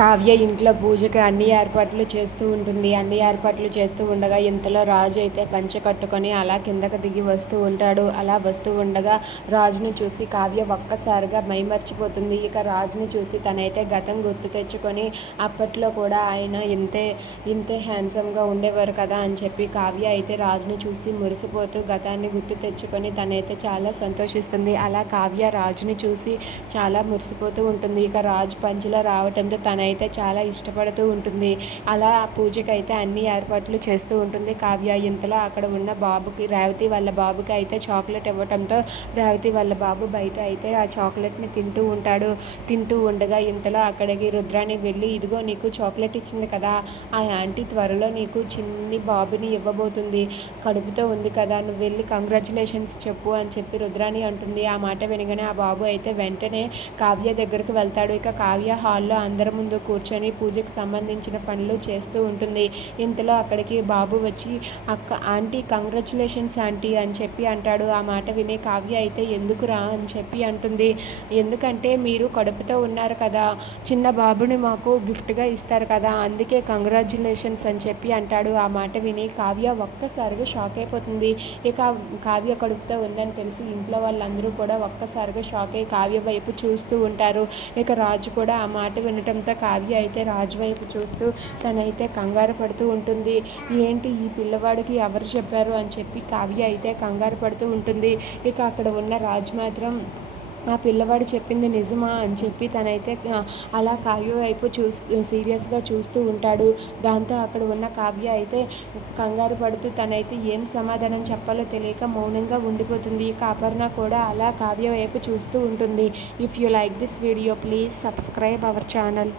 కావ్య ఇంట్లో పూజకి అన్ని ఏర్పాట్లు చేస్తూ ఉంటుంది. అన్ని ఏర్పాట్లు చేస్తూ ఉండగా ఇంతలో రాజు అయితే పంచె కట్టుకొని అలా కిందకు దిగి వస్తూ ఉంటాడు. అలా వస్తూ ఉండగా రాజును చూసి కావ్య ఒక్కసారిగా మైమర్చిపోతుంది. ఇక రాజుని చూసి తనైతే గతం గుర్తు తెచ్చుకొని అప్పట్లో కూడా ఆయన ఇంతే ఇంతే హ్యాండ్సమ్గా ఉండేవారు కదా అని చెప్పి కావ్య అయితే రాజుని చూసి మురిసిపోతూ గతాన్ని గుర్తు తెచ్చుకొని తనైతే చాలా సంతోషిస్తుంది. అలా కావ్య రాజుని చూసి చాలా మురిసిపోతూ ఉంటుంది. ఇక రాజు పంచిలో రావటంతో అయితే చాలా ఇష్టపడుతూ ఉంటుంది. అలా ఆ పూజకి అయితే అన్ని ఏర్పాట్లు చేస్తూ ఉంటుంది. కావ్య ఇంతలో అక్కడ ఉన్న బాబుకి రేవతి వాళ్ళ బాబుకి అయితే చాక్లెట్ ఇవ్వటంతో రేవతి వాళ్ళ బాబు బయట అయితే ఆ చాక్లెట్ని తింటూ ఉంటాడు. తింటూ ఉండగా ఇంతలో అక్కడికి రుద్రాణి వెళ్ళి ఇదిగో నీకు చాక్లెట్ ఇచ్చింది కదా ఆ ఆంటీ త్వరలో నీకు చిన్ని బాబుని ఇవ్వబోతుంది. కడుపుతో ఉంది కదా నువ్వు వెళ్ళి కంగ్రాచులేషన్స్ చెప్పు అని చెప్పి రుద్రాణి అంటుంది. ఆ మాట వినగానే ఆ బాబు అయితే వెంటనే కావ్య దగ్గరకు వెళ్తాడు. ఇక కావ్య హాల్లో అందరి ముందు కూర్చొని పూజకు సంబంధించిన పనులు చేస్తూ ఉంటుంది. ఇంతలో అక్కడికి బాబు వచ్చి అక్క ఆంటీ కంగ్రాచులేషన్స్ ఆంటీ అని చెప్పి అంటాడు. ఆ మాట విని కావ్య అయితే ఎందుకురా? అని చెప్పి అంటుంది. ఎందుకంటే మీరు కడుపుతో ఉన్నారు కదా. చిన్న బాబుని మాకు గిఫ్ట్గా ఇస్తారు కదా. అందుకే కంగ్రాచులేషన్స్ అని చెప్పి అంటాడు. ఆ మాట విని కావ్య ఒక్కసారిగా షాక్ అయిపోతుంది. ఇక కావ్య కడుపుతో ఉందని తెలిసి ఇంట్లో వాళ్ళందరూ కూడా ఒక్కసారిగా షాక్ అయ్యి కావ్య వైపు చూస్తూ ఉంటారు. ఇక రాజు కూడా ఆ మాట వినటంతో కావ్య అయితే రాజు వైపు చూస్తూ తనైతే కంగారు పడుతూ ఉంటుంది. ఏంటి ఈ పిల్లవాడికి ఎవరు చెప్పారు? అని చెప్పి కావ్య అయితే కంగారు పడుతూ ఉంటుంది. ఇక అక్కడ ఉన్న రాజు మాత్రం ఆ పిల్లవాడు చెప్పింది నిజమా? అని చెప్పి తనైతే అలా కావ్య వైపు చూస్తూ సీరియస్గా చూస్తూ ఉంటాడు. దాంతో అక్కడ ఉన్న కావ్య అయితే కంగారు పడుతూ తనైతే ఏం సమాధానం చెప్పాలో తెలియక మౌనంగా ఉండిపోతుంది. ఇక అపర్ణ కూడా అలా కావ్య వైపు చూస్తూ ఉంటుంది. If you like this video please subscribe our channel